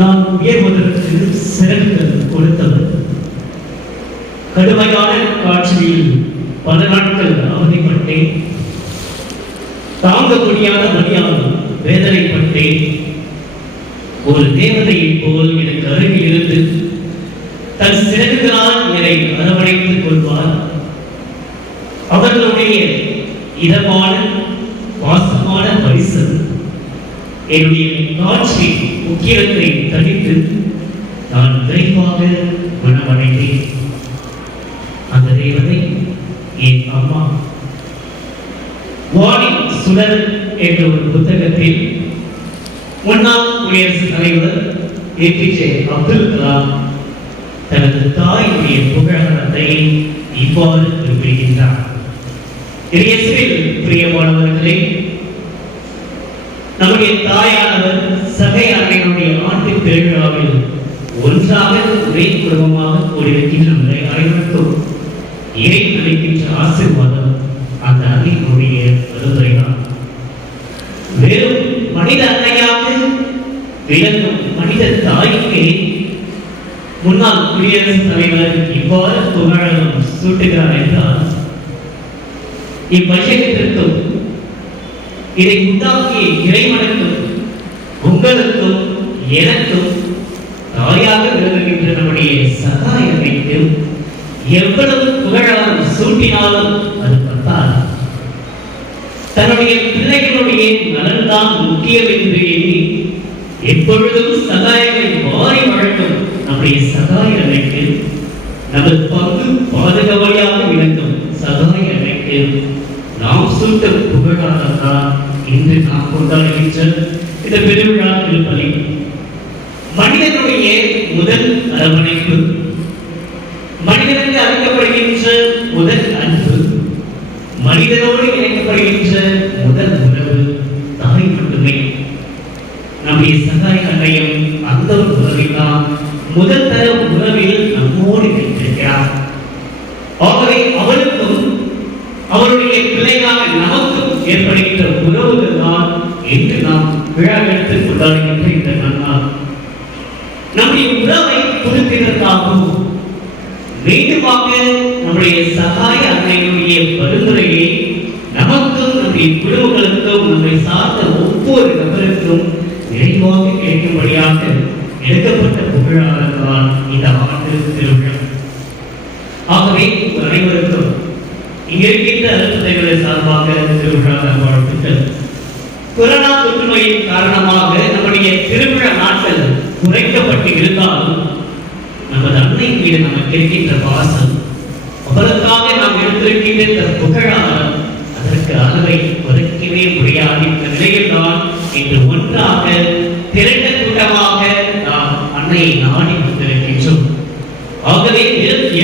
நான் உயர்வதற்கு சிறகுகள் கொடுத்தவர். கடுமையான காட்சியில் பல நாட்கள் அவதிப்பட்டேன். தாங்க முடியாத வழியால் வேதனைப்பட்டேன். ஒரு தேவதையை போல் எனக்கு அருகில் இருந்து தன் சிறகுகளால் என்னை அரவணைத்துக் கொள்வார். அவர்களுடைய இதமான பாசமான பரிசல் என்னுடைய காட்சி உக்கிரத்தை தணித்து நான் விரைவாக மனமடைந்தேன். அந்த தேவதை என் அம்மா. வானின் சுடர் என்ற ஒரு புத்தகத்தில் முன்னாள் குடியரசுத் தலைவர் APJ அப்துல் கலாம் தனது தாயுடைய புகழத்தை இவ்வாறு குறிப்பிடுகின்றார். இயேசுவில் பிரியமானவர்களே, நம்முடைய தாயானவர் சகை அன்னையினுடைய ஆண்டு திருவிழாவில் ஒன்றாக ஒரே குடும்பமாக கூடியிருக்கின்ற அனைவருக்கும் இறை அளிக்கின்ற ஆசீர்வாதம் அந்த அன்னையினுடைய வருதுரைதான். வெறும் மனித அன்னையாக விளங்கும் மனித தாய்க்கு முன்னாள் குடியரசுத் தலைவர் இவ்வாறு புகழம் சூட்டுகிறார் என்றால், இவ்வையகத்திற்கும் இதை உண்டாக்கிய இறைவனுக்கும் உங்களுக்கும் எனக்கும் தாயாக விளங்குகின்ற நம்முடைய சகாயமைக்கு எவ்வளவு புகழால் சூட்டினாலும் அது பத்தால். தன்னுடைய பிள்ளைகளுடைய நலன்தான் முக்கியம் என்று எண்ணி எப்பொழுதும் சகாயங்களை மாறி வழங்கும் நம்முடைய சகாயமைக்கு நமது பங்கு பாதுகாவலியாக விளங்கும் சகாயமைக்கு நாம் சூட்டும் புகழால்தான் இன்று நாம் கொண்டாடுகின்ற இந்த பெருவிழா திருப்பலி. மனிதனுடைய முதல் அரவணைப்பு, மனிதனுக்கு அளிக்கப்படுகின்ற முதல் அன்பு, மனிதனோடு இணைக்கப்படுகின்ற முதல் உறவு தாய் மட்டுமே. நம்முடைய சகாய அன்னையும் அந்த ஒரு உறவில் தான் முதல் தர உறவில் நம்மோடு வைத்திருக்கிறார். ஆகவே அவளுக்கும் அவருடைய பிள்ளைகளாக நமக்கும் ஏற்படுகின்ற உறவுகள் தான் என்று நாம் விழா எடுத்து கொண்டாடுகின்ற இந்த நன்னாள். நம்முடைய உறவை புதுப்பிதற்காகவும் மீண்டுமாக நம்முடைய சகாய அன்னையுடைய பரிந்துரையை நமக்கும் நம்முடைய குடும்பங்களுக்கும் நம்மை சார்ந்த ஒவ்வொரு நபருக்கும் நிறைவாக கிடைக்கும்படியாக எடுக்கப்பட்ட புகழாளர்களால் இந்த ஆண்டு திருவிழா. ஆகவே அனைவருக்கும் இங்கிருக்கின்ற அரசுகளை சார்பாக திருவிழா வாழ்த்துக்கள். கொரோனா தொற்று நோயின் காரணமாக நம்முடைய திருவிழா நாட்கள் குறைக்கப்பட்டு இருந்தாலும் நமது அன்னை மீது நமக்கு இருக்கின்ற பாசம், அவருக்காக நாம் எடுத்திருக்கின்ற இந்த புகழாளர் அதற்கு அளவை குறைக்கவே முடியாது. இந்த நிலையில்தான் இன்று ஒன்றாக திரண்ட கூட்டமாக நாம் அன்னையை நாடி வந்திருக்கின்றோம். ஆகவே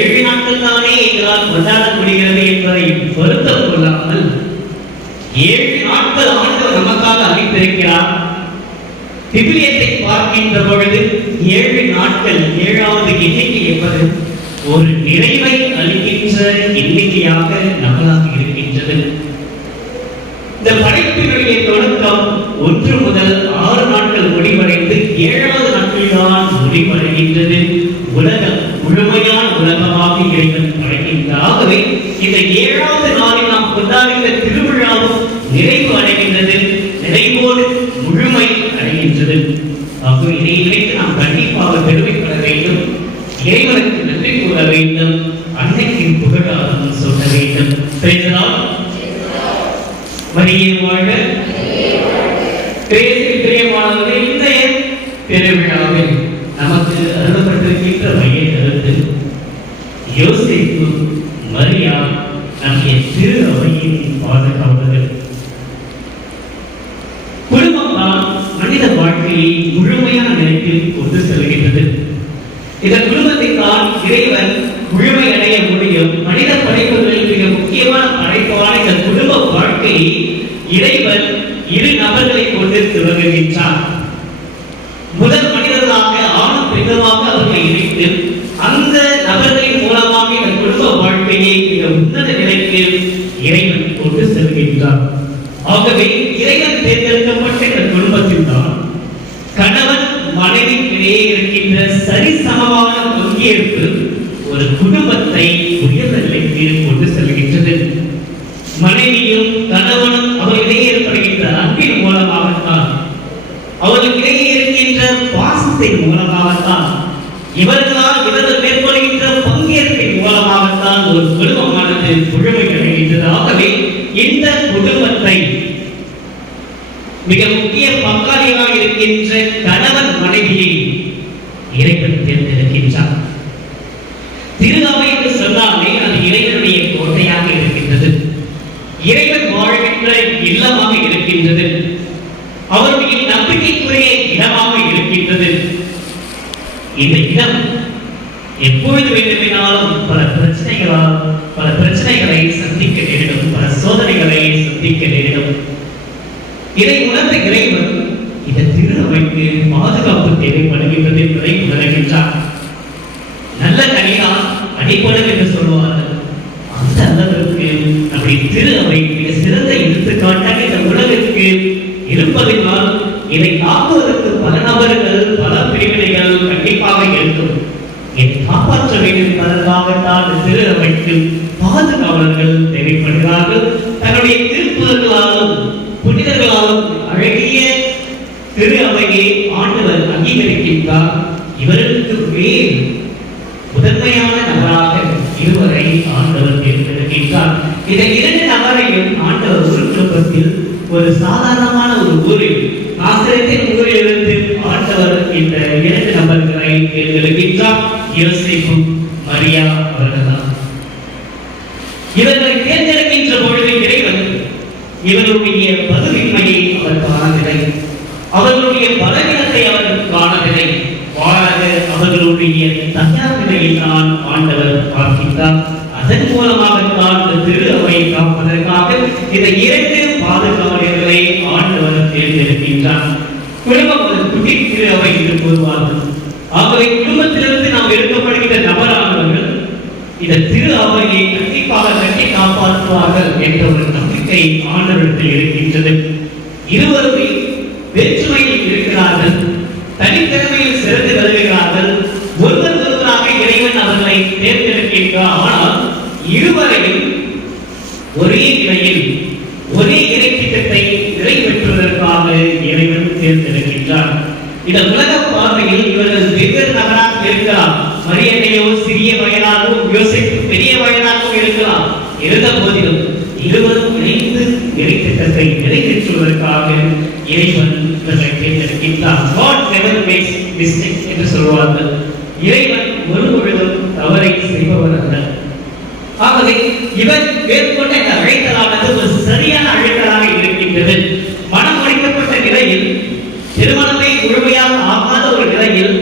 7 நாட்கள் தானே எங்களால் கொண்டாட முடிகிறது என்பதை வருத்தம் கொள்ளாமல் 7 நாட்கள் ஆண்டவர் நமக்காக அமைத்திருக்கிறார். விவிலியத்தை பார்க்கின்ற பொழுது 7 நாட்கள் 7வது எண்ணிக்கை என்பது ஒரு நிறைவை அளிக்கின்ற எண்ணிக்கையாக நம்மளாக இருக்கின்றது. இந்த படைப்பினுடைய தொடக்கம் 1 முதல் 6 நாட்கள் முடிவடைந்து 7வது நாட்கள் தான் முடிவடைகின்றது. உலகம் முழுமையான உலகமாக இறைவன் படைக்கின்றார். ஆகவே இந்த 7வது நாளில் நாம் கொண்டாடுகின்ற திருவிழாவும் நிறைவு அடைகின்றது, நிறைவோடு முழுமை அடைகின்றது. ஆகவே இதை நினைத்து நாம் கண்டிப்பாக பெருமைப்பட வேண்டும், இறைவனுக்கு நன்றி கூற வேண்டும், அன்னைக்கு புகழாரம் சொல்ல வேண்டும். மரியே வாழ்க. பிரியமானவர்களே, இன்றைய திருவிழாவில் நமக்கு அருளப்பட்டிருக்கின்ற மைய கருத்து யோசேப்பு மரியா நம்முடைய திரு அவையின் பாதுகாவலர்கள். குடும்பம் தான் மனித வாழ்க்கையை முழுமையான நிலையில் கொண்டு செல்கின்றது. இந்த குடும்பத்தை தான் இறைவன் முழுமை அடைய முடியும். மனித படைப்புகளில் மிக முக்கியமான படைப்பான இந்த குடும்ப வாழ்க்கையை இறைவன் 2 நபர்களை கொண்டு துவங்குகின்றார். முதல் மனிதர்களாக ஆணும் பெண்ணுமாக அவர்களை இணைத்து அந்த நபர்களின் மூலமாக இந்த குடும்ப வாழ்க்கையை மிக உன்னத நிலைக்கு இறைவன் கொண்டு செல்கின்றார். ஆகவே இறைவன் தேர்ந்தெடுக்கப்பட்ட இந்த குடும்பத்தில் தான் கணவன் மனைவி இடையே இருக்கின்ற சரிசமமான பங்கேற்பு ஒரு குடும்பத்தை உயர்ந்த நிலைக்கு கொண்டு செல்கின்றது. மனைவியும் கணவனும் அவர்களிடையே ஏற்படுகின்ற அன்பின் மூலமாகத்தான், அவர்களுக்கிடையே இருக்கின்ற பாசத்தின் மூலமாகத்தான், இவர்கள் மேற்கொள்கின்ற பங்கேற்பின் மூலமாகத்தான் ஒரு குடும்பமானது முழுமை அடைகின்றது. ஆகவே இந்த குடும்பத்தை மிக முக்கிய பங்காளியாக இருக்கின்ற கணவன் மனைவியை இறைவன் தேர்ந்தெடுக்கின்றார். திரு அவை என்று சொன்னாலே அது இறைவனுடைய கோட்டையாக இருக்கின்றது, இறைவன் வாழ்கின்ற இல்லமாக இருக்கின்றது, அவருடைய நம்பிக்கைக்குரிய இடமாக இருக்கின்றது. இந்த இடம் எப்பொழுது வேண்டுமானாலும் பல பிரச்சனைகளை சந்திக்க நேரிடும், பல சோதனைகளை சந்திக்க நேரிடும். இதை உணர்ந்த இறைவன் இந்த திரு அவைக்கு பாதுகாப்பு தேவைப்படுகின்றது என்பதை உணர்கின்றார். நல்ல கனிதான் அடிப்படம் என்று சொல்வார்கள். அந்த அளவிற்கு நம்முடைய திரு அவை மிக சிறந்த எடுத்துக்காட்டாக இந்த உலகிற்கு இருப்பதனால் இதை காப்பதற்கு பல நபர்கள், பல பிரிவினைகள் கண்டிப்பாக இருக்கும். இதை காப்பாற்ற வேண்டும் என்பதற்காகத்தான் திரு அவைக்கு பாதுகாவலர்கள் தேவைப்படுகிறார்கள். தன்னுடைய திருப்புதர்களாலும் புனிதர்களாலும் அழகிய திரு அவையை ஆண்டவர் அங்கீகரிக்கின்றார். இவர்களுக்கு மேல் முதன்மையான நபராக இருவரை ஆண்டவர் தேர்ந்தெடுக்கின்றார். இந்த இரண்டு நபரையும் ஆண்டவர் ஒரு குடும்பத்தில் ஒரு சாதாரணமான ஒரு ஊரில், நாசரேத்தின் ஊரிலிருந்து ஆண்டவர் இந்த இரண்டு நபர்களை தேர்ந்தெடுக்கின்றார். யோசேப்பும் மரியா அவர்கள்தான். இவர்களை தேர்ந்தெடுக்கின்ற பொழுது இறைவன் இவர்களுடைய பதுவின்மையை அவர் காணவில்லை, அவர்களுடைய பலவீனத்தை அவர் காணவில்லை, வாழாக அவர்களுடைய தயார் நிலையை தான் ஆண்டவர் பார்க்கின்றார். அதன் மூலமாகத்தான் திரு அவையை காப்பதற்காக இந்த இரண்டு பாதுகாவலர்களை ஆண்டவர் தேர்ந்தெடுக்கின்றார். குடும்பம் ஒரு குட்டி திரு அவை என்று கூறுவார்கள். ஆகவே குடும்பத்திலிருந்து நாம் எடுக்கப்படுகின்ற நபரானவர்கள் இந்த திரு அவையை கண்டிப்பாக கட்டி காப்பாற்றுவார்கள் என்ற ஒரு நம்பிக்கை ஆண்டவரிடத்தில் இருக்கின்றது. இருவருமே வேற்றுமையில் இருக்கிறார்கள், தனித்திறமையில் சிறந்து வருகிறார்கள். ஒருவர் ஒருவராக இறைவன் அவர்களை தேர்ந்தெடுக்கின்றார். ஆனால் இருவரையும் ஒரே நிலையில் ஒரே இறை திட்டத்தை நிறைவேற்றுவதற்காக இறைவன் தேர்ந்தெடுக்கின்றார். இந்த உலக பார்வையில் இவர்கள் வெவ்வேறு நபராக இருக்கலாம். மரியன்னையோ சிறிய வயதாகவும் யோசேப்பு பெரிய வயதாகவும் இருக்கலாம். இருந்த போதிலும் இருவரும் இணைந்து இறை திட்டத்தை நிறைவேற்றுவதற்காக இறைவன் இவர்களை தேர்ந்தெடுக்கின்றார். God never makes mistakes என்று சொல்வார்கள். இறைவன் ஒரு பொழுதும் தவறை செய்பவர் அல்ல. ஆகவே இவர் மேற்கொண்ட இந்த அழைத்தலானது ஒரு சரியான அழைத்தலாக இருக்கின்றது. மனம் முடிக்கப்பட்ட நிலையில், திருமணத்தை முழுமையாக ஆகாத ஒரு நிலையில்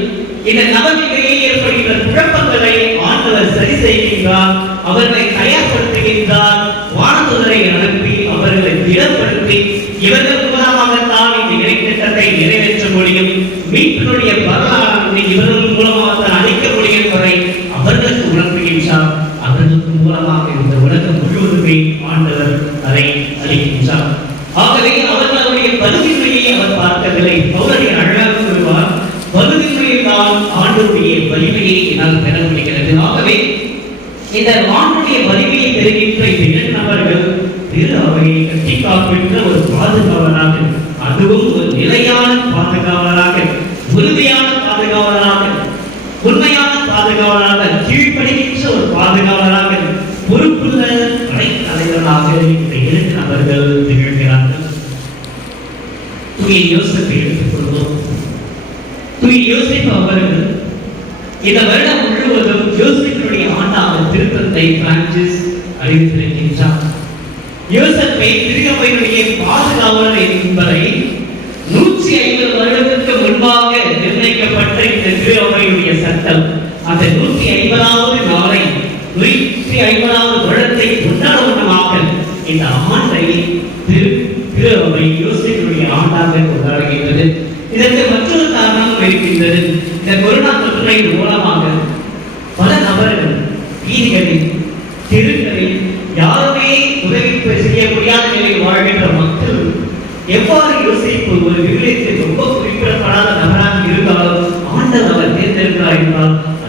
இந்த நபர்களிடையே ஏற்படுகின்ற குழப்பங்களை ஆண்டவர் சரி செய்கின்றார், அவர்களை தயார்படுத்துகின்றார். வானதூதரை அனுப்பி அவர்களை திடப்படுத்தி இவர்கள் மூலமாகத்தான் இந்த இறை திட்டத்தை நிறைவேற்ற முடியும், மீட்பினுடைய வரலாறு இவர்கள் மூலமாக அளிக்க முடியும் என்பதை அவர்களுக்கு உணர்த்துகின்றார். அவர்களுக்கு மூலமாக இந்த உலகம் முழுவதுமே ஆண்டவர் அதை அளிக்கின்றார். ஆகவே அவர்களுடைய பருவின்மையை அவர் பார்க்கவில்லை. பவுலரை அழகாக சொல்வார், பருவின்மையில் தான் ஆண்டவருடைய வலிமையை என்னால் பெற முடிகிறது. ஆகவே இந்த ஆண்டுடைய வலிமையை பெறுகின்ற இந்த இரண்டு நபர்கள் திரு அவையை கட்டி காக்கின்ற ஒரு பாதுகாவலராக, அதுவும் ஒரு நிலையான பாதுகாவலராக, உறுதியான பாதுகாவலராக, உண்மையான பாதுகாவலராக, கீழ்ப்படிகின்ற ஒரு பாதுகாவலராக, பொறுப்புள்ள படைத்தலைவராக இந்த இரண்டு நபர்கள் திகழ்கிறார்கள். தூய யோசேப்பை எடுத்துக்கொள்வோம். தூய யோசேப்பு அவர்கள் இந்த வருடம் முழுவதும் யோசேப்பினுடைய ஆண்டாக திருத்தந்தை பிரான்சிஸ் அறிவித்திருக்கின்றார். யோசேப்பை திருச்சபையினுடைய பாதுகாவலர் என்பதை 150 வருடத்திற்கு முன்பாக நிர்ணயிக்கப்பட்ட இந்த திருச்சபையுடைய சட்டம் அந்த 150வது நாளை 150வது வருடத்தை கொண்டாடுவதாக இந்த ஆண்டை திருச்சபை யோசேப்பினுடைய ஆண்டாக கொண்டாடுகின்றது. இதற்கு மற்றொரு காரணம் இருக்கின்றது. இந்த கொரோனா தொற்றின் மூலமாக பல நபர்கள் வீதிகளில், தெருக்களில் யாருமே உதவி செய்ய முடியாத நிலையில் வாழ்கின்ற மக்கள் எவ்வாறு யோசிப்பு ஒரு விவிலியத்தில் ரொம்ப குறிப்பிடப்படாத நபராக இருந்தாலும் ஆண்டவர்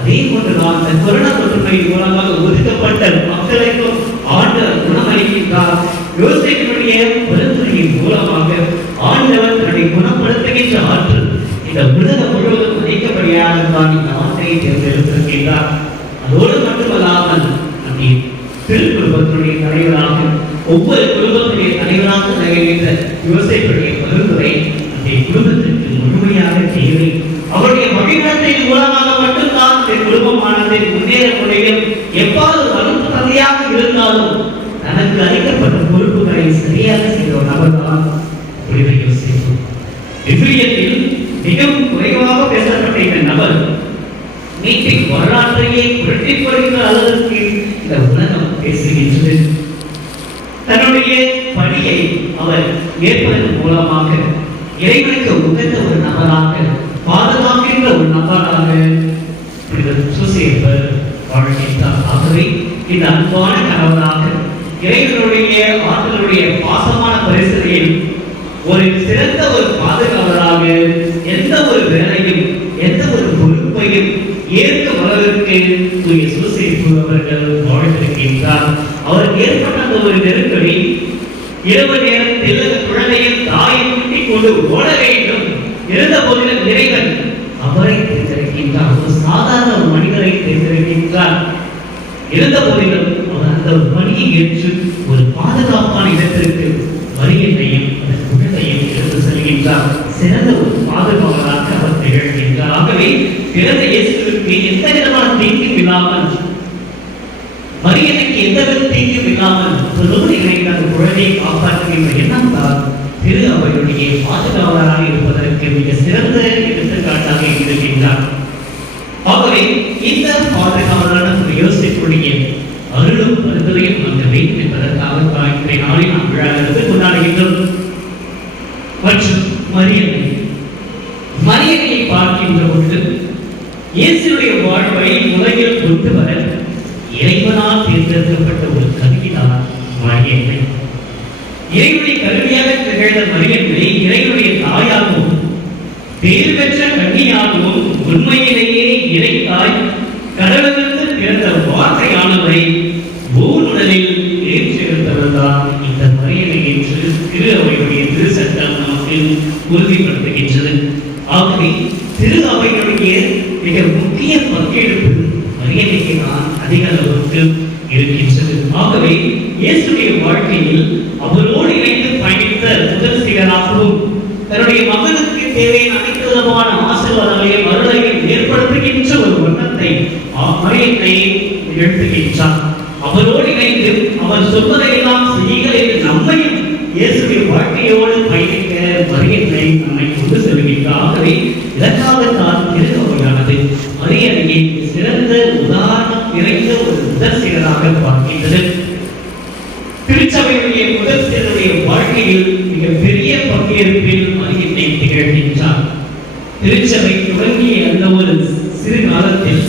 அதே போன்றுதான் இந்த கொரோனா தொற்று நோய் மூலமாக ஒதுக்கப்பட்ட மக்களுக்கும் ஆண்டவர் குணமளிக்கின்றார். யோசேப்பினுடைய பரிந்துரையின் மூலமாக ஆண்டவர் தன்னை குணப்படுத்துகின்ற ஆற்றல் இந்த உலகம் முழுவதும் அழைக்கபடியாக தான் இந்த வார்த்தையை தேர்ந்தெடுத்திருக்கின்றார். அதோடு மட்டுமல்லாமல் நம்முடைய திருக்குடும்பத்தினுடைய தலைவராக ஒவ்வொரு குடும்பத்துடைய தலைவராக நகர்கின்ற யோசேப்பினுடைய பரிந்துரை அந்த குடும்பத்திற்கு முழுமையாக தேவை. அவருடைய வழிநடத்தின் மூலமாக மட்டும்தான் இந்த குடும்பமானது முன்னேற முடியும். எவ்வாறு வளர்ப்பு தந்தையாக இருந்தாலும் தனக்கு அளிக்கப்பட்ட பொறுப்புகளை சரியாக செய்த ஒரு நபர் தான் புனித யோசேப்பு. விவிலியத்தில் மிகவும் குறைவாக பேசப்பட்ட இந்த நபர் மீட்டின் வரலாற்றையே புரட்டி போடுகிற அளவிற்கு இந்த உலகம் பேசுகின்றது. தன்னுடைய பணியை அவர் ஏற்பதன் மூலமாக இறைவனுக்கு உகந்த ஒரு நபராக, பாதுகாக்கின்ற ஒரு நபராக யோசேப்பு வாழ்கின்றார். ஆகவே இந்த அன்பான கணவராக இறைவனுடைய ஆற்றலுடைய பாசமான பரிசனையில் ஒரு சிறந்த ஒரு பாதுகாவலராக எந்த ஒரு வேலையும் எந்த ஒரு பொறுப்பையும் ஏற்க அளவிற்கு யோசேப்பு அவர்கள் வாழ்ந்திருக்கின்றார். அவருக்கு ஏற்பட்ட அந்த ஒரு நெருக்கடி, இரவு நேரத்தில் குழந்தையின் தாயை கூட்டிக் கொண்டு ஓட வேண்டும் இருந்த போதிலும் இறைவன் அவரை தேர்ந்தெடுக்கின்றார். ஒரு சாதாரண ஒரு மனிதரை தேர்ந்தெடுக்கின்றார். இருந்த போதிலும் அவர் அந்த பணியை ஏற்று ஒரு பாதுகாப்பான இடத்திற்கு மரியத்தையும் அந்த குழந்தையும் எடுத்து செல்கின்றார். சிறந்த ஒரு பாதுகாவலராக அவர் திகழ்கின்றார். ஆகவே பிறந்த இயேசுவுக்கு எந்த விதமான தீங்கும் இல்லாமல், மரியனுக்கு எந்த வித தீங்கும் இல்லாமல் சொல்லுவது இணைந்த அந்த குழந்தையை காப்பாற்றுகின்ற எண்ணம் தான் திரு அவருடைய பாதுகாவலராக இருப்பதற்கு மிக சிறந்த எடுத்துக்காட்டாக இருக்கின்றார். ஆகவே இந்த பாதுகாவலரான யோசேப்புடைய அருளும் பரிந்துரையும் அங்கு வேண்டும் என்பதற்காக இன்றைய நாளில் நாம் விழாவிலிருந்து கொண்டாடுகின்றோம். மற்றும் மரியனை பார்க்கின்ற பொழுது இயேசுடைய வாழ்வை உலகில் கொண்டு வர இறைவனால் தேர்ந்தெடுக்கப்பட்ட ஒரு கருவிதான் மரியன்மை. இறைவனுடைய கருவியாக திகழ்ந்த மரியன்மை இறைவனுடைய தாயாகவும் பேர் பெற்ற கன்னியாகவும் உண்மையிலேயே இறைத்தாய் கடவுளிலிருந்து பிறந்த வார்த்தையானவரை பூணுடலில் ஏற்றிருந்தவர்தான் இந்த மரியனை என்று திரு அவையுடைய திருச்சட்டம் நமக்கு உறுதிப்படுத்துகின்றது. ஆகவே திரு அவையுடைய மிக முக்கிய பங்கெடுப்பு மரியனைக்கு தான் அதிக அளவுக்கு இருக்கின்றது. ஆகவே இயேசுடைய வாழ்க்கையில் அவரோடு இணைந்து பயணித்த முதல் சிலராகவும் தன்னுடைய மகனுக்கு தேவையான அனைத்து விதமான ஆசீர்வாதங்களையும் அருளையும் ஏற்படுத்துகின்ற ஒரு வண்ணத்தை மரியத்தை நிகழ்த்துகின்றார். அவரோடு இணைந்து அவர் சொல்வதையெல்லாம் செய்யுங்கள் என்று நம்மையும் இயேசுடைய வாழ்க்கையோடு பயணிக்க மரியத்தை நம்மை கொண்டு செல்கின்றார். ஆகவே இதற்காகத்தான் திரு அவையானது மரியனையை சிறந்த உதாரணம் நிறைந்த ஒரு முதல் சீடராக பார்க்கின்றது. திருச்சபையுடைய முதல் சீடருடைய வாழ்க்கையில் மிக பெரிய பங்கேற்பில் மரியத்தை திகழ்கின்றார். திருச்சபை தொடங்கிய அந்த ஒரு சிறு காலத்தில்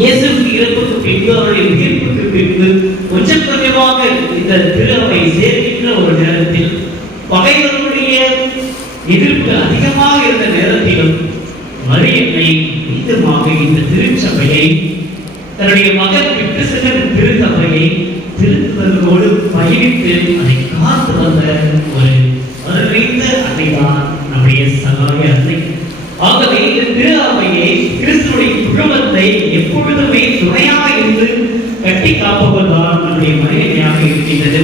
இயேசுக்கு இறப்புக்கு பின்பு அவருடைய உயிர்ப்புக்கு பின்பு கொஞ்சம் கொஞ்சமாக இந்த திரு அவை சேர்க்கின்ற ஒரு நேரத்தில் பகைவர்களுடைய எதிர்ப்பு அதிகமாக இருந்த நேரத்திலும் மரியன்னை மீண்டுமாக இந்த திருச்சபையை தன்னுடைய மகன் விட்டு சென்ற திருச்சபையை திருத்துவதோடு பயிரிட்டு அதை காத்து வந்த ஒரு நிறைந்த அன்னைதான் நம்முடைய சகாய அன்னை. ஆகவே இந்த திரு அவையை கிறிஸ்துடைய குடும்பத்தை எப்பொழுதுமே துணையாக இருந்து கட்டி காப்பவர்தான் நம்முடைய மரியன்னையாக இருக்கின்றது.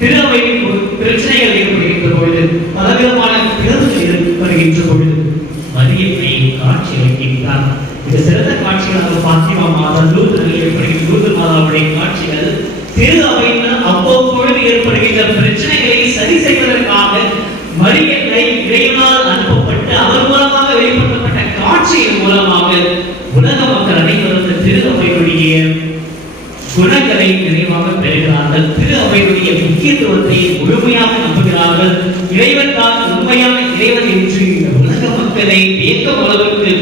திரு அவையின் பிரச்சனைகள் ஏற்படுகின்ற பொழுது, பலவிதமான பிளவுகள் ஏற்படுகின்ற பொழுது மரியன்னை காட்சி அளிக்கின்றார். இது சிறந்த காட்சிகளாக பாத்திமா மாதா லூர்தில் ஏற்படுகின்ற லூர்து மாதாவுடைய காட்சிகள் திரு அவையில் அவ்வப்பொழுது ஏற்படுகின்ற பிரச்சனைகளை சரி செய்வதற்காக மரியன்னை இறைவனால் அனுப்பப்பட்டு அவர் மூலமாக வெளிப்படுத்தப்பட்ட காட்சியின் மூலமாக உலக மக்கள் அனைவரும் திரு அவையுடைய குணங்களை நிறைவாக பெறுகிறார்கள். திரு அவையுடைய முக்கியத்துவத்தை முழுமையாக நம்புகிறார்கள். இறைவன் தான் உண்மையான இறைவன் என்று இந்த உலக மக்களை வியக்கும் அளவிற்கு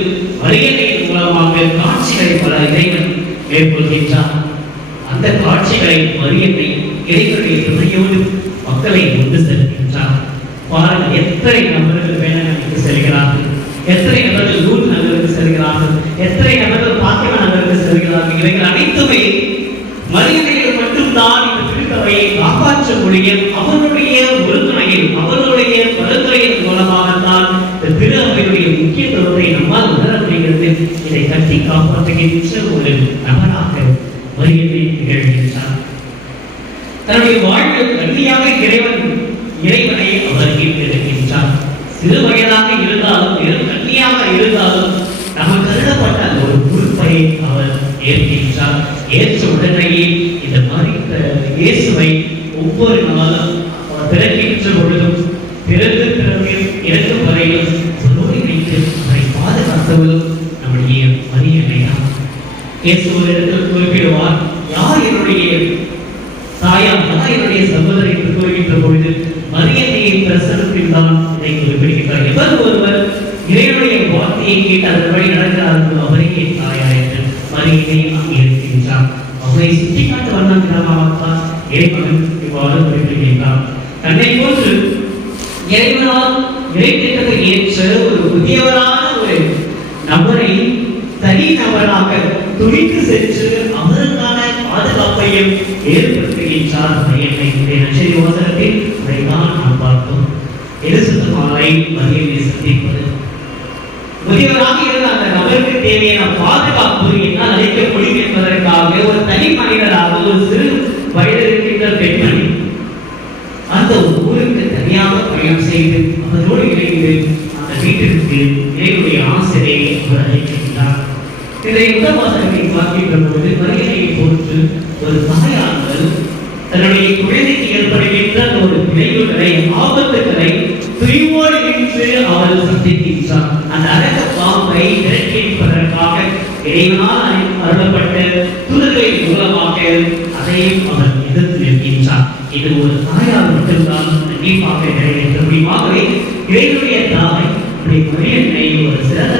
மரியன்னையின் மூலமாக காட்சிகளை பல இறைவன் மேற்கொள்கின்றார். அந்த காட்சிகளை மரியன்னை இறைவனுடைய துணையோடு மக்களை கொண்டு செல்கின்றார். பாருங்கள், எத்தனை நபர்கள் வேளாங்கண்ணிக்கு செல்கிறார்கள், எத்தனை நபர்கள் லூர்து நகருக்கு செல்கிறார்கள், எத்தனை நபர்கள் இவைகள் அனைத்துமே மனிதர்கள் மட்டும்தான் இந்த திருத்தவையை காப்பாற்ற முடியும். அவருடைய ஒருதுணையில், அவருடைய பரிந்துரையின் மூலமாகத்தான் இந்த திரு அவையுடைய முக்கியத்துவத்தை நம்மால் உணர முடிகிறது. இதை கட்டி காப்பாற்றுகின்ற ஒரு நபராக மரியத்தை திகழ்கின்றார். தன்னுடைய வாழ்வில் கல்வியாக இறைவனை அவர் கேட்டிருக்கின்றார். சிறு வயதாக இருந்தாலும் வெறும் கல்வியாக இருந்தாலும் நமக்கு கருதப்பட்ட ஒரு பொறுப்பை அவர் ஏற்கின்றார். ஏற்ற உடனேயே இந்த மாதிரி இயேசுவை ஒவ்வொரு நாளும் பிறக்கின்ற பொழுதும் பிறகு இறக்கும் வரையிலும் சொல்லி வைத்து அவரை பாதுகாத்தவரும் நம்முடைய மரியன்னைதான். இயேசு ஒரு இடத்தில் குறிப்பிடுவார், யார் என்னுடைய தாயார், யார் என்னுடைய சகோதரி என்று கூறுகின்ற பொழுது மரியன்னையின் பிரசனத்தில் தான் இதை குறிப்பிடுகின்றார். எவர் ஒருவர் இறைவனுடைய வார்த்தையை கேட்டு அதன் வழி நடக்கிறார்கள் அவரையே தாயார் என்று மரியனை அங்கே இருக்கின்றார். அவரை சுட்டிக்காட்ட வண்ணாகத்தான் இறைவன் இவ்வாறு குறிப்பிடுகின்றார். தன்னை போன்று இறைவனால் இறைத்திட்டத்தை ஏற்ற ஒரு புதியவரான ஒரு நபரை தனி நபராக துணித்து சென்று அவருக்கான பாதுகாப்பையும் ஏற்படுத்துகின்றார் மரியனை. நச்சரி வாசகத்தில் அதைதான் நாம் பார்த்தோம். எரிசுத்த மாலை மரியனை சந்திப்பது முதியவராக இருந்த அந்த நபருக்கு தேவையான பாதுகாப்பு என்னால் அளிக்க முடியும் என்பதற்காக ஒரு தனி மனிதராக ஒரு சிறு வயது இருக்கின்ற பெண்மணி அந்த ஊருக்கு தனியாக பயணம் செய்து அவரோடு இணைந்து அந்த வீட்டிற்கு இறைவனுடைய ஆசிரியை அவர் அளிக்கின்றார். இதை உதவாசகத்தை பார்க்கின்ற பொழுது மரியனையை போன்று ஒரு தாயானவர் தன்னுடைய குழந்தைக்கு ஏற்படுகின்ற ஒரு விளைவுகளை, ஆபத்துகளை துணிவோடு நின்று அவள் சந்திக்கின்றார். அந்த அரக்க பாம்பை விரட்டியடிப்பதற்காக இறைவனால் அருளப்பட்ட தூதர்களின் மூலமாக அதையும் அவர் எதிர்த்து நிற்கின்றார். இது ஒரு தாயார் மட்டும்தான் கண்டிப்பாக நிறைவேற்ற முடியுமாகவே இறைவனுடைய தாய் மரியன்னை ஒரு சிறந்த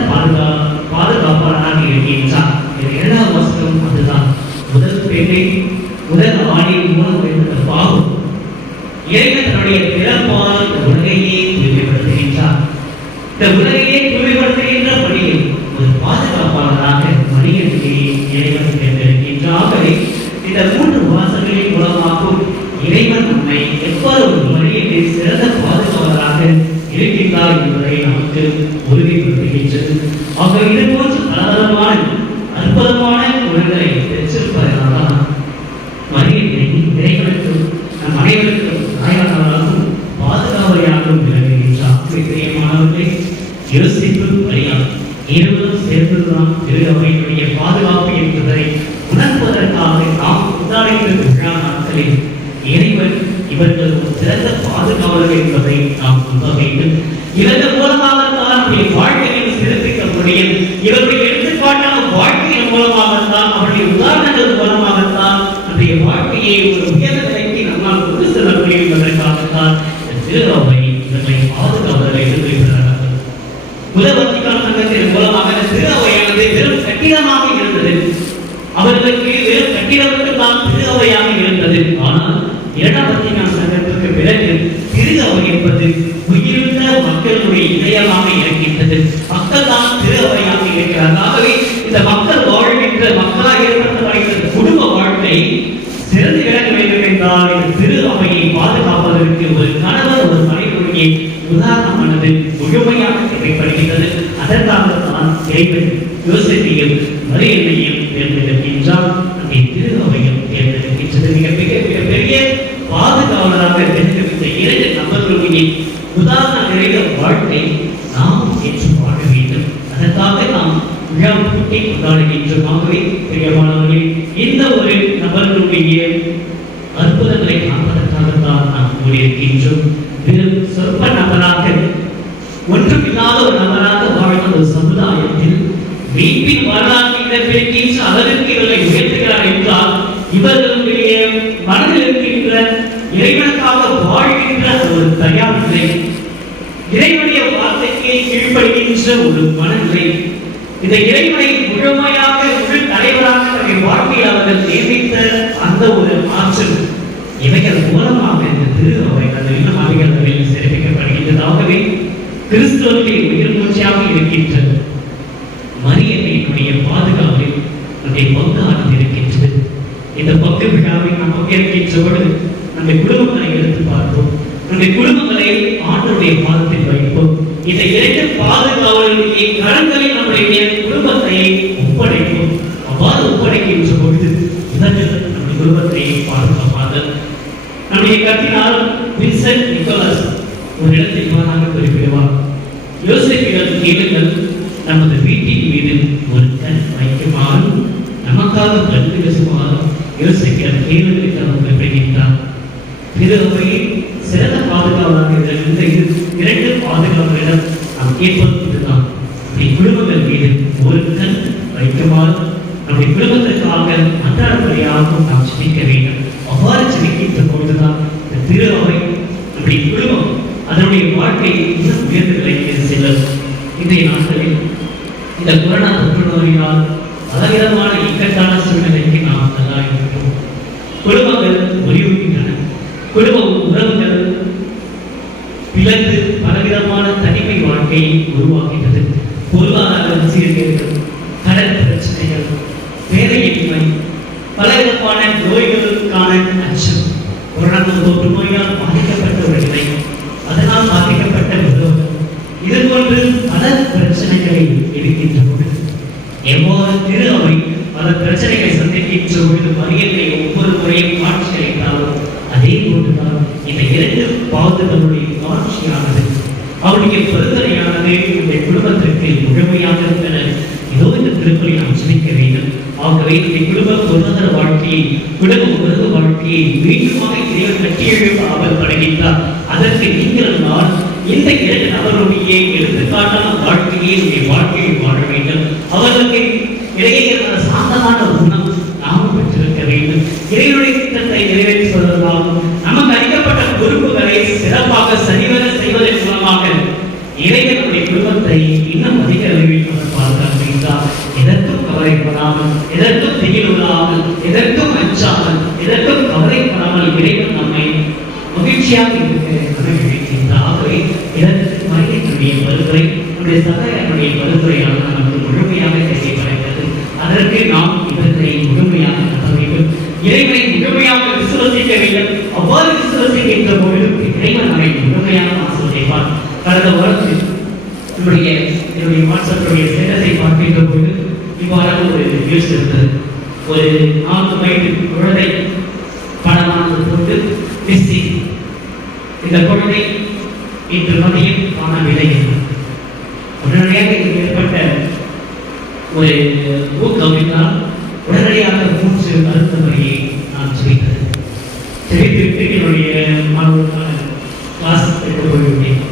பாதுகாப்பாளராக இருக்கின்றார். இது 7ஆம் வசனம் அதுதான். முதல் பெண்ணை முதல் ஆணின் மூலம் இருந்த பாவம் இறைவன் தன்னுடைய பிறப்பால் இந்த உலகையே தூய்மைப்படுத்துகின்றார். இந்த உலகையே தூய்மைப்படுத்துகின்ற பணியில் ஒரு பாதுகாப்பாளராக மரியன்னையை இறைவன் தேர்ந்தெடுக்கின்றாகவே இந்த 3 வாசல்களின் மூலமாகவும் இறைவன் நம்மை எவ்வாறு மரியன்னை சிறந்த பாதுகாவலராக இருக்கின்றார் என்பதை நமக்கு உறுதிப்படுத்துகின்றது. ஆக இது போன்ற பலதரமான அற்புதமான குணங்களை பெற்றிருப்பதனால்தான் மரியன்னை இறைவனுக்கும் நம் அனைவருக்கும் தாயானவராகவும் பாதுகாவலையாகவும் விளங்குகின்றார். பிரியமானவர்களே, யோசிப்பு மரியாதை இருவரும் சேர்ந்துதான் திரு அவையுடைய பாதுகாப்பு என்பதை உணர்வதற்காக நாம் கொண்டாடுகின்ற விழா நாட்களில் இறைவன் இவர்கள் ஒரு சிறந்த பாதுகாவலர் என்பதை நாம் சொல்ல வேண்டும். இவர்கள் மூலமாகத்தான் நம்முடைய வாழ்க்கையில் சிறப்பிக்க முடியும். இவருடைய எடுத்துக்காட்டான வாழ்க்கையின் மூலமாகத்தான், அவருடைய உதாரணங்கள் மூலமாகத்தான் நம்முடைய வாழ்க்கையை ஒரு உயர்ந்த நிலைக்கு நம்மால் கொண்டு செல்ல முடியும் என்பதற்காகத்தான் திரு அவை இவர்களை பாதுகாவலர் என்று குறிப்பிடுகிறார்கள். முதல் வத்திக்கான் சங்கத்தின் மூலமாக திரு அவையானது வெறும் கட்டிடமாக இருந்தது. அவர்களுக்கு வெறும் கட்டிடத்துக்கு தான் திரு அவையாக இருந்தது. ஆனால் 2ஆம் வத்திக்கான் சங்கத்திற்கு பிறகு திரு அவை என்பது உயிருள்ள மக்களுடைய இதயமாக இருக்கின்றது. மக்கள் தான் திரு அவையாக இருக்கிறார்கள். ஆகவே இந்த மக்கள் வாழ்கின்ற மக்களாக ஏற்படுத்தப்படுகின்ற குடும்ப வாழ்க்கை சிறந்து விளங்க வேண்டும் என்றால் இந்த திரு அவையை பாதுகாப்பதற்கு ஒரு கணவர் ஒரு மனைவியுடைய உதாரணமானது முழுமையாக தேவைப்படுகின்றது. அதற்காகத்தான் இறைவன் யோசேப்பையும் மரியன்னையும் தேர்ந்தெடுக்கின்றார். அந்த திரு அவையும் தேர்ந்தெடுக்கின்றது. மிகப்பெரிய பாதுகாவலராக தேர்ந்தெடுத்த 2 நபர்களுடைய உதாரண நிறைந்த வாழ்க்கை நாம் ஏற்று வாழ வேண்டும். அதற்காக நாம் விழாவுக்கு கொண்டாடுகின்றோமாகவே பிரியமானவர்களே, இந்த ஒரு நபர்களுடைய அற்புதங்களை காண்பதற்காகத்தான் நாம் கூறியிருக்கின்றோம். வெறும் சொற்ப நபராக, ஒன்றுமில்லாத ஒரு நபராக வாழ்ந்த ஒரு சமுதாயத்தில் மீட்பின் வரலாற்றை இடம்பெறுகின்ற அளவிற்கு இவர்களை உயர்த்துகிறார் என்றால் இவர்களுடைய மனதில் இருக்கின்ற இறைவனுக்காக வாழ்கின்ற ஒரு தயார் நிலை, இறைவனுடைய வார்த்தைக்கு கீழ்ப்படுகின்ற ஒரு மனநிலை, இந்த இறைவனை முழுமையாக முழு தலைவராக தன்னுடைய வாழ்க்கையில் அவர்கள் நியமித்த அந்த ஒரு ஆற்றல், இவைகள் மூலமாக இந்த திரு அவை அந்த இன்னும் அவைகள் சிறப்பிக்கப்படுகின்றதாகவே கிறிஸ்துவனுடைய உயிர் மூச்சாக இருக்கின்றது. மரியன்னையினுடைய பாதுகாப்பில் நம்முடைய பங்கானது இருக்கின்றது. இந்த பங்கு விழாவை நாம் பங்கேற்கின்ற பொழுது நம்முடைய குடும்பங்களை எடுத்து பார்ப்போம். நம்முடைய குடும்பங்களை ஆண்டவருடைய பாதத்தில் வைப்போம். இந்த இரண்டு பாதுகாவலர்களுடைய கரங்களில் நம்முடைய குடும்பத்தை ஒப்படைப்போம். அவ்வாறு ஒப்படைக்கின்ற பொழுது முதலில் நம்முடைய குடும்பத்தை பாதுகாப்பாக நம்முடைய கர்தினால் வின்சென்ட் நிக்கோலஸ் ஒரு இடத்தில் இவ்வாறாக குறிப்பிடுவார். யோசேப்பிடம் கேளுங்கள், நமது வீட்டின் மீது ஒரு கண் வைக்குமாறு நமக்காக கண் பேசுமாறு யோசேப்பிடம் கேளுங்கள் அவர் குறிப்பிடுகின்றார். திருவையில் சிறந்த பாதுகாவலாக இருந்த இரண்டு பாதுகாவலரிடம் நாம் கேட்பது இதுதான். நம்முடைய குடும்பங்கள் மீது ஒரு கண் வைக்குமாறு நம்முடைய குடும்பத்திற்காக அன்றாடப்படியாக நாம் சிந்திக்க வேண்டும். அவ்வாறு சிந்திக்கின்ற பொழுதுதான் இந்த திரு அவை நம்முடைய குடும்பம் அதனுடைய வாழ்க்கை இன்னும் உயர்ந்த நிலைக்கு செல்லும். இன்றைய நாட்களில் இந்த கொரோனா தொற்று நோயினால் பலவிதமான இக்கட்டான சூழ்நிலைக்கு நாம் தள்ளாகின்றோம். குடும்பங்கள் ஒளிவுகின்றன. குடும்ப உறவுகள் பிளந்து பலவிதமான தனிமை வாழ்க்கையை உருவாகின்றது. பொருளாதார சீர்கேடுகள், கடன் பிரச்சனைகள், வேலையின்மை, பலவிதமான நோய்களுக்கான அச்சம், கொரோனா தொற்று நோயால் பாதிக்கப்பட்ட ஒரு நிலை, அதனால் பாதிக்கப்பட்ட உறவுகள், இது போன்று பல பிரச்சனைகளை இருக்கின்ற பொழுது எவ்வாறு திரு அவை பல பிரச்சனைகளை சந்திக்கின்ற பொழுது மரியத்தை ஒவ்வொரு முறையும் காட்சி அளித்தாலும் அதே போன்றுதான் இந்த இரண்டு பாதுகளுடைய காட்சியானது அவருடைய பரிந்துரையானது இந்த குடும்பத்திற்கு முழுமையாக இருந்தன. இதோ இந்த திருப்பலி நாம் சிந்திக்க வேண்டும். ஆகவே இந்த குடும்ப பொருளாதார வாழ்க்கையை, குடும்ப உறவு வாழ்க்கையை மீண்டுமாக இறைவன் கட்டியெழுப்ப அவர் படுகின்றார். அதற்கு நீங்கள் நான் இந்த இரண்டு நபருடைய எடுத்துக்காட்டான வாழ்க்கையை உடைய வாழ்க்கையை வாழ வேண்டும். அவர்களுக்கு இடையே சாந்தமான குணம் நாம் பெற்றிருக்க வேண்டும். இறைவனுடைய திட்டத்தை நிறைவேற்றுவதற்காகவும் நமக்கு அளிக்கப்பட்ட பொறுப்புகளை சிறப்பாக சரிவர செய்வதன் மூலமாக இறைவனுடைய குடும்பத்தை இன்னும் அதிக அளவில் பார்க்கிறார். எதற்கும் கவலைப்படாமல், எதற்கும் திகிலுள்ளாமல், எதற்கும் அஞ்சாமல், எதற்கும் கவலைப்படாமல் இறைவன் நம்மை மகிழ்ச்சியாக இருக்கின்றார். ஆகவே இதற்கு மனிதனுடைய பரிந்துரை, நம்முடைய சகாயனுடைய பரிந்துரையாக நமக்கு முழுமையாக செய்யப்படுகிறது. அதற்கு நாம் இவர்களை முழுமையாக நம்ப வேண்டும். இறைவனை முழுமையாக விசுவசிக்க வேண்டும். அவ்வாறு விசுவசிக்கின்ற பொழுது இறைவன் நம்மை முழுமையாக ஆசீர்வதிப்பார். கடந்த வாரத்தில் என்னுடைய வாட்ஸ்அப்புடைய ஸ்டேட்டஸை பார்க்கின்ற பொழுது இவ்வாறான ஒரு நியூஸ் இருந்தது. ஒரு 4 வயது குழந்தை படமானது போட்டு மிஸ்ஸி. இந்த குழந்தை இன்று மதியம் காணவில்லை. உடனடியாக இங்கு ஏற்பட்ட ஒரு ஊக்கவினால் உடனடியாக 3 மருத்துவமனையை நான் செய்தது. செவித்திற்கு என்னுடைய மாணவர்களுக்கான கிளாஸ் எடுத்து போய்விட்டேன்.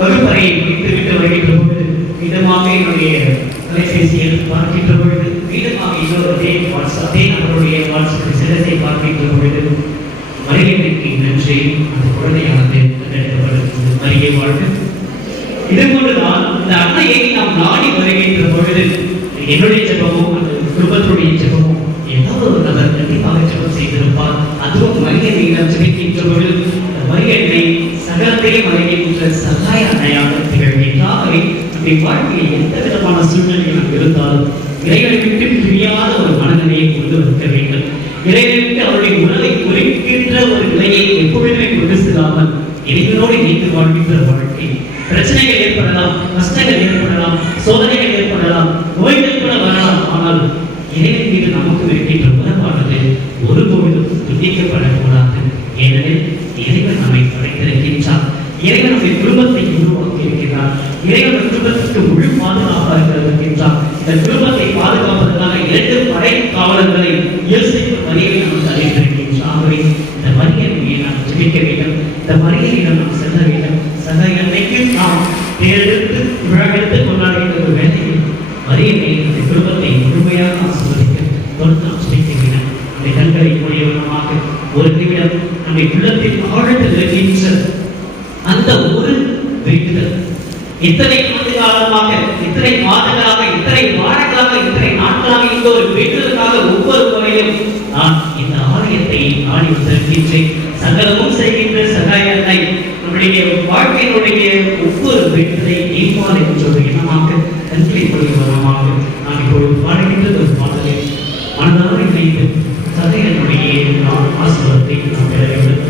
வகுப்பறையை முடித்துவிட்டு வருகின்ற பொழுது மீதமாக என்னுடைய தொலைபேசியில் பார்க்கின்ற பொழுது மீதமாக இன்னொரு அதே நபருடைய வாட்ஸ்அப் சிலத்தை பார்க்கின்ற பொழுது மரியாதைக்கு நன்றி, அந்த குழந்தையானது கண்டெடுக்கப்படுகிறது. மரியை வாழ்வு. இது போன்றுதான் இந்த அன்னையை நாம் நாடி வருகின்ற பொழுது என்னுடைய ஜெபமோ அந்த குடும்பத்துடைய ஜெபமோ ஏதாவது ஒரு நபர் கண்டிப்பாக ஜெபம் செய்திருப்பார். அதுவும் மரியாதையிடம் ஜெபிக்கின்ற பொழுது மரியாதை சகலத்தையும் மறைகின்ற சகாய அன்னையாக திகழ்கின்றாகவே நம்முடைய வாழ்க்கையில் எந்த விதமான சூழ்நிலைகள் இருந்தாலும் இறைவனை விட்டு பிரியாத ஒரு மனநிலையை கொண்டு வைக்க வேண்டும். இறைவனுக்கு அவருடைய உணவை குறிக்கின்ற ஒரு நிலையை எப்பொழுதுமே கொண்டு செல்லாமல் இறைவனோடு இணைந்து வாழ்கின்ற வாழ்க்கை. பிரச்சனைகள் ஏற்படலாம், கஷ்டங்கள் ஏற்படலாம், சோதனைகள் ஏற்படலாம், நோய்கள் கூட வரலாம். ஆனால் இறைவன் மீது நமக்கு இருக்கின்ற உணவானது ஒருபொழுதும் துண்டிக்கப்படக்கூடாது. ஏனெனில் இறைவன் நம்மை படைத்திருக்கின்றார். இறைவன் நம்முடைய குடும்பத்தை உருவாக்கி இருக்கிறார். இறைவன் குடும்பத்திற்கு முழு பாதுகாப்பாக இருக்கின்றார். இந்த குடும்பத்தை பாதுகாப்பதற்காக 2 படை காவலர்களை யோசிப்பு மரியை நமக்கு அளித்திருக்கின்றார். ஆகவே இந்த மரியை நாம் ஜெபிக்க வேண்டும். இந்த மரியிடம் நாம் செல்ல வேண்டும். சகைக்கு நாம் தேர்ந்தெடுத்து விழாவெடுத்து கொண்டாடுகின்ற ஒரு வேலையில் மரியை இந்த குடும்பத்தை முழுமையாக ஆசீர்வதிக்க தொடர்ந்து நாம் ஜெபிக்க வேண்டும். அந்த கண்களை மூடியவனமாக ஒரு நிமிடம் நம்முடைய உள்ளத்தில் ஆழ்ந்து இருக்கின்ற அந்த ஒரு வேண்டுதல் இத்தனை ஆண்டு காலமாக, இத்தனை மாதங்களாக, இத்தனை வாரங்களாக, இத்தனை நாட்களாக இந்த ஒரு வேண்டுதலுக்காக ஒவ்வொரு முறையும் நான் இந்த ஆலயத்தை நாடி வந்திருக்கின்றேன். சகலமும் செய்கின்ற சகாயத்தை நம்முடைய வாழ்க்கையினுடைய ஒவ்வொரு வேண்டுதலை நீப்பால் என்ற ஒரு எண்ணமாக கண்களை வரமாக நான் இப்பொழுது பாடுகின்ற ஒரு பாடலை மனதார இணைந்து சதையனுடைய நாம் ஆசீர்வாதத்தை நாம் பெற வேண்டும்.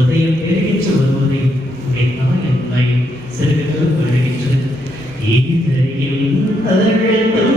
உதயம் பெருகிச்சு வருவதை நாயன் சிறுகள் வருகின்றது. இதயம் அழுதும்